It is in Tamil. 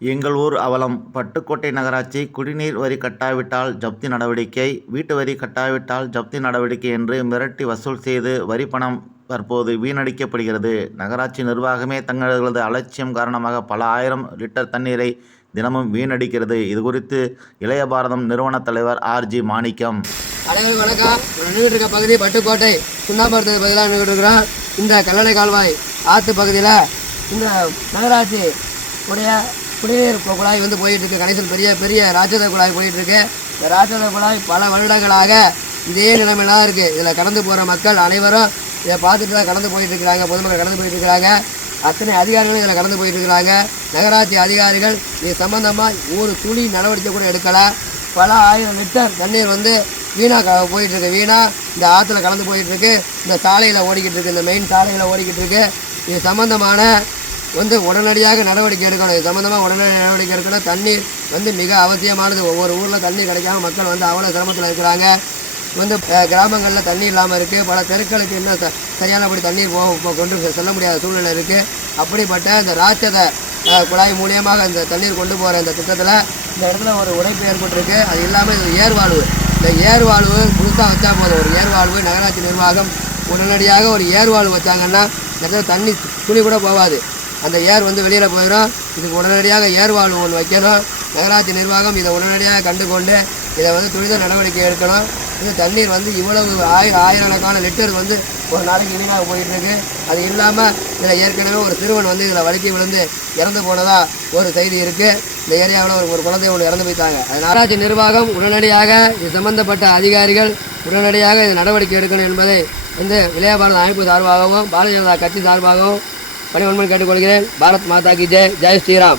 எங்கள் ஊர் அவலம். பட்டுக்கோட்டை நகராட்சி குடிநீர் வரி கட்டாவிட்டால் ஜப்தி நடவடிக்கை. வீட்டு வரி கட்டாவிட்டால் ஜப்தி நடவடிக்கை என்று மிரட்டி வசூல் செய்து வரி பணம் தற்போது வீணடிக்கப்படுகிறது. நகராட்சி நிர்வாகமே தங்களது அலட்சியம் காரணமாக பல ஆயிரம் லிட்டர் தண்ணீரை தினமும் வீணடிக்கிறது. இது குறித்து இளைய பாரதம் நிறுவன தலைவர் ஆர்ஜி மாணிக்கம். அனைவரும் வணக்கம். நின்றுட்டு இருக்க பகுதி பட்டுக்கோட்டை. சுண்ணாம்பரத்துக்கு பதிலாக நின்றுட்டு இருக்கிறோம். இந்த கல்லடை கால்வாய் ஆற்று பகுதியில் இந்த நகராட்சி உடைய குடிநீர் குழாய் வந்து போயிட்டு இருக்கு கணேசன் பெரிய பெரிய ராட்சத குழாய் போயிட்டு இருக்கு இந்த ராட்சத குழாய் பல வருடங்களாக இதே நிலைமையெல்லாம் இருக்குது இதில் கடந்து போகிற மக்கள் அனைவரும் இதை பார்த்துட்டு தான் கடந்து போயிட்டு இருக்கிறாங்க பொதுமக்கள் கடந்து போயிட்டு இருக்கிறாங்க அத்தனை அதிகாரிகளும் இதில் கடந்து போயிட்டு இருக்கிறாங்க நகராட்சி அதிகாரிகள் இது சம்பந்தமாக ஒரு துளி நடவடிக்கை கூட எடுக்கலை. பல ஆயிரம் லிட்டர் தண்ணீர் வந்து வீணாக க போயிட்டு இருக்கு வீணாக இந்த ஆற்றுல கலந்து போயிட்டு இருக்கு இந்த சாலையில் ஓடிக்கிட்டு இருக்கு. இந்த மெயின் சாலையில் ஓடிக்கிட்டு இருக்கு. இது சம்பந்தமான வந்து உடனடியாக நடவடிக்கை எடுக்கணும். இது சம்மந்தமாக உடனடி நடவடிக்கை எடுக்கணும். தண்ணீர் வந்து மிக அவசியமானது. ஒவ்வொரு ஊரில் தண்ணீர் கிடைக்காம மக்கள் வந்து அவ்வளோ சிரமத்தில் இருக்கிறாங்க. வந்து கிராமங்களில் தண்ணி இல்லாமல் இருக்குது பல தெருக்களுக்கு இன்னும் ச- சரியானபடி தண்ணீர் போக போ- கொண்டு செல்ல முடியாத சூழ்நிலை இருக்குது அப்படிப்பட்ட இந்த ராட்சத குழாய் மூலியமாக இந்த தண்ணீர் கொண்டு போகிற இந்த திட்டத்தில் இந்த இடத்துல ஒரு உடைப்பு ஏற்பட்டிருக்கு. அது இல்லாமல் இது ஏர்வாழ்வு. இந்த ஏர்வாழ்வு புதுசாக வச்சா போதும். ஒரு ஏர்வாழ்வு நகராட்சி நிர்வாகம் உடனடியாக ஒரு ஏர்வாழ்வு வச்சாங்கன்னா இந்த இடத்துல தண்ணி துணி கூட போகாது. அந்த ஏர் வந்து வெளியில் போயிடும் இதுக்கு உடனடியாக ஏர் வாழ்வு ஒன்று வைக்கணும். நகராட்சி நிர்வாகம் இதை உடனடியாக கண்டுகொண்டு இதை வந்து துரித நடவடிக்கை எடுக்கணும். இது தண்ணீர் வந்து இவ்வளவு ஆயிரம் ஆயிரக்கணக்கான லிட்டர் வந்து ஒரு நாளைக்கு இனிமாக போயிட்டுருக்கு. அது இல்லாமல் இதில் ஏற்கனவே ஒரு சிறுவன் வந்து இதில் வழுக்கி விழுந்து இறந்து போனதாக ஒரு செய்தி இருக்குது இந்த ஏரியாவில் ஒரு ஒரு குழந்தை ஒன்று இறந்து போயிட்டாங்க. அது நகராட்சி நிர்வாகம் உடனடியாக இது சம்பந்தப்பட்ட அதிகாரிகள் உடனடியாக இது நடவடிக்கை எடுக்கணும் என்பதை வந்து விளையாபாரத அமைப்பு சார்பாகவும் பாரதிய ஜனதா கட்சி சார்பாகவும் பணிவன்மன் கேட்டுக்கொள்கிறேன். பாரத் மாதா கி ஜெய். ஜெய் ஸ்ரீராம்.